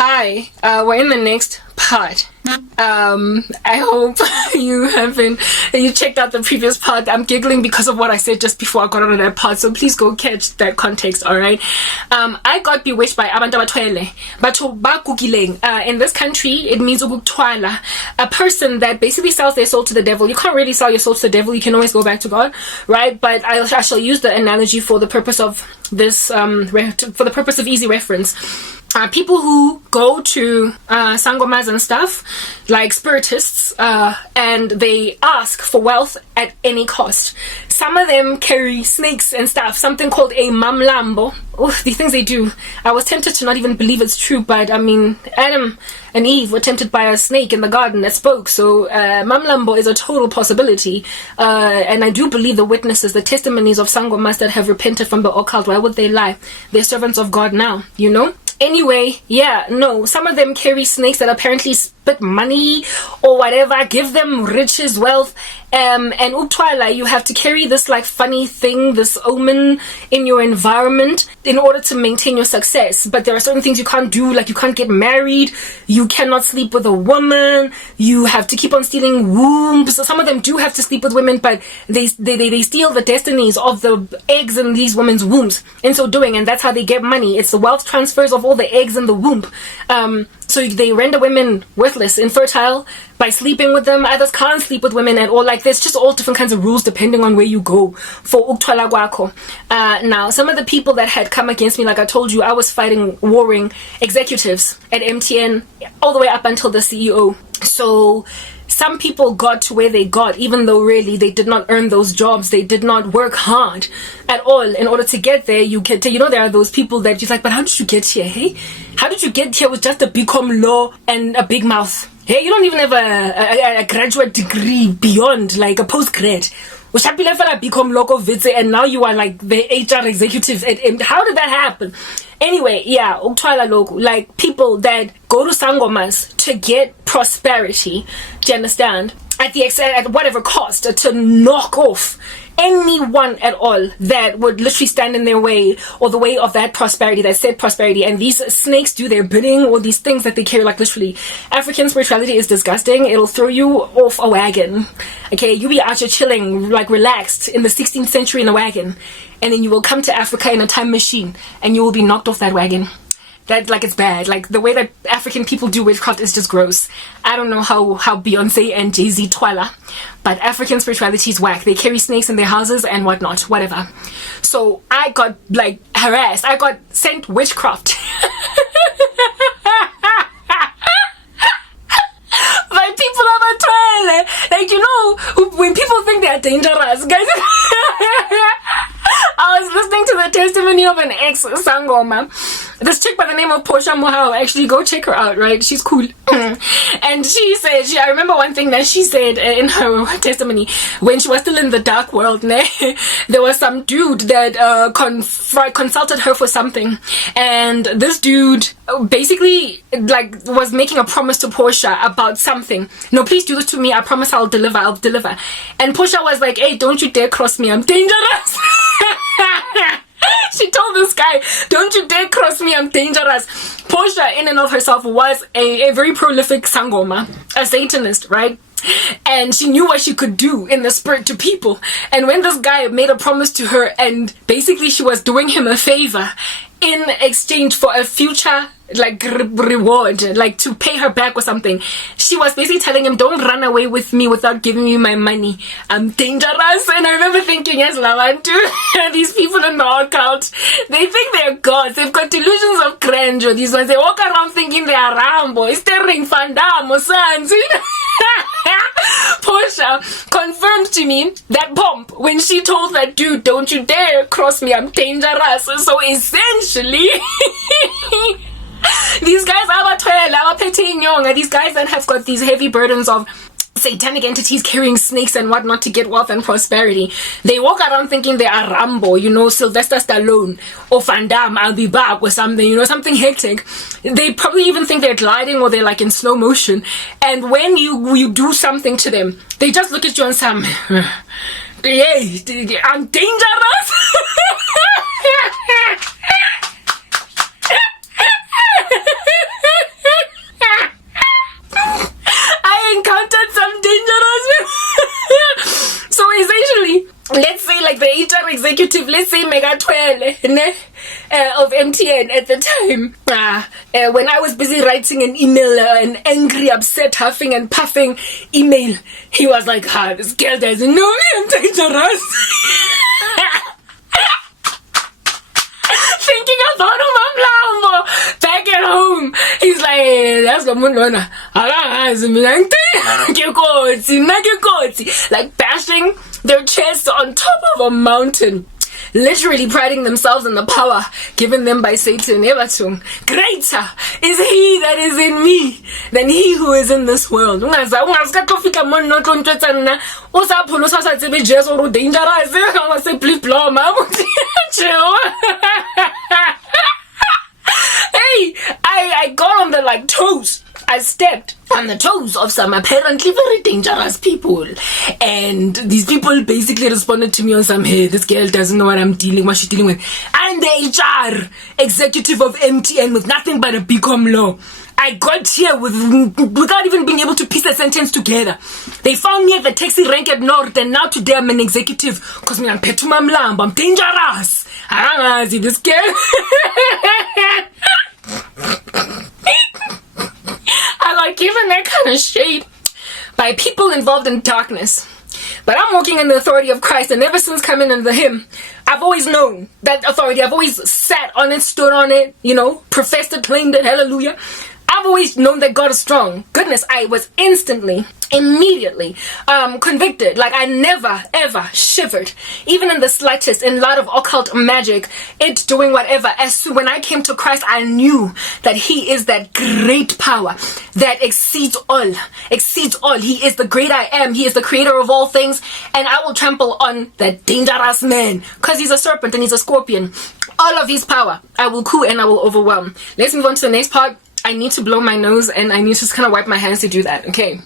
Hi, we're in the next part. I hope you checked out the previous part. I'm giggling because of what I said just before I got on that part, so please go catch that context, alright? I got bewitched by abantu abathwele. Batho ba kukileng. In this country, it means ukuthwala. A person that basically sells their soul to the devil. You can't really sell your soul to the devil, you can always go back to God, right? But I shall use the analogy for the purpose of this, for the purpose of easy reference. People who go to sangomas and stuff, like spiritists, and they ask for wealth at any cost. Some of them carry snakes and stuff, something called a mamlambo. Oh, the things they do. I was tempted to not even believe it's true, but I mean, Adam and Eve were tempted by a snake in the garden that spoke, so mamlambo is a total possibility. And I do believe the witnesses, the testimonies of sangomas that have repented from the occult. Why would they lie? They're servants of God now, you know? Anyway, yeah, no, some of them carry snakes that apparently spit money or whatever, give them riches, wealth, and uktwala, you have to carry this like funny thing, this omen in your environment in order to maintain your success. But there are certain things you can't do, like you can't get married, you cannot sleep with a woman, you have to keep on stealing wombs. So some of them do have to sleep with women, but they steal the destinies of the eggs in these women's wombs in so doing, and that's how they get money. It's the wealth transfers of all the eggs in the womb. So they render women worthless, infertile, by sleeping with them. Others can't sleep with women at all. Like, there's just all different kinds of rules depending on where you go for uktwala kwakho. Now, some of the people that had come against me, like I told you, I was fighting warring executives at MTN all the way up until the CEO. So some people got to where they got, even though really they did not earn those jobs. They did not work hard at all in order to get there. You know, there are those people that you're like, but how did you get here? Hey, how did you get here with just a BCom law and a big mouth? Hey, you don't even have a graduate degree beyond like a postgrad. And now you are like the HR executive at M. How did that happen? Anyway, yeah, like people that go to sangomas to get prosperity, do you understand? At whatever cost, to knock off anyone at all that would literally stand in their way or the way of that prosperity, that said prosperity. And these snakes do their bidding, or these things that they carry, like literally. African spirituality is disgusting. It'll throw you off a wagon. Okay, you be out here chilling, like relaxed in the 16th century in a wagon, and then you will come to Africa in a time machine and you will be knocked off that wagon. That, like, it's bad. Like, the way that African people do witchcraft is just gross. I don't know how Beyonce and Jay-Z twala, but African spirituality is whack. They carry snakes in their houses and whatnot, whatever. So I got, like, harassed. I got sent witchcraft by people on the toilet. Like, you know, when people think they are dangerous, guys. I was listening to the testimony of an ex-sangoma. This chick by the name of Portia Mohau, actually go check her out, right? She's cool. And she said, I remember one thing that she said in her testimony, when she was still in the dark world, there was some dude that consulted her for something. And this dude basically like was making a promise to Portia about something. No, please do this to me. I promise I'll deliver. And Portia was like, hey, don't you dare cross me. I'm dangerous. She told this guy, don't you dare cross me, I'm dangerous. Portia, in and of herself, was a very prolific sangoma, a Satanist, right? And she knew what she could do in the spirit to people. And when this guy made a promise to her, and basically she was doing him a favor in exchange for a future like reward, like to pay her back or something, she was basically telling him, don't run away with me without giving me my money, I'm dangerous. And I remember thinking, yes, Lavantu, these people in the occult, they think they're gods, they've got delusions of grandeur. These ones, they walk around thinking they are Rambo, staring Van Damme or Sans. Portia confirmed to me that pomp when she told that dude, don't you dare cross me, I'm dangerous. So essentially these guys are these guys that have got these heavy burdens of satanic entities carrying snakes and whatnot to get wealth and prosperity. They walk around thinking they are Rambo, you know, Sylvester Stallone or Van Damme, I'll be back or something, you know, something hectic. They probably even think they're gliding or they're like in slow motion. And when you do something to them, they just look at you and say, hey, I'm dangerous. of MTN at the time. When I was busy writing an email, an angry, upset, huffing and puffing email, he was like, this girl doesn't know me, I'm dangerous. Thinking about Umamlambo back at home. He's like, that's the Mundona. Like bashing their chests on top of a mountain. Literally priding themselves in the power given them by Satan. Greater is he that is in me than he who is in this world. Hey, I got on the toes. I stepped on the toes of some apparently very dangerous people, and these people basically responded to me on some, hey, this girl doesn't know what she's dealing with. I'm the HR executive of MTN with nothing but a BCom law. I got here without even being able to piece a sentence together. They found me at the taxi rank at North, and now today I'm an executive because I'm Petumam I'm dangerous. I don't see this girl. I got given that kind of shade by people involved in darkness. But I'm walking in the authority of Christ, and ever since coming under Him, I've always known that authority. I've always sat on it, stood on it, professed it, claimed it, hallelujah. I've always known that God is strong. Goodness, I was immediately convicted. Like I never ever shivered, even in the slightest, in light of occult magic, it doing whatever. When I came to Christ, I knew that He is that great power that exceeds all. He is the great I am. He is the creator of all things, and I will trample on that dangerous man because he's a serpent and he's a scorpion. All of His power I will coup and I will overwhelm. Let's move on to the next part. I need to blow my nose and I need to just kind of wipe my hands to do that. Okay.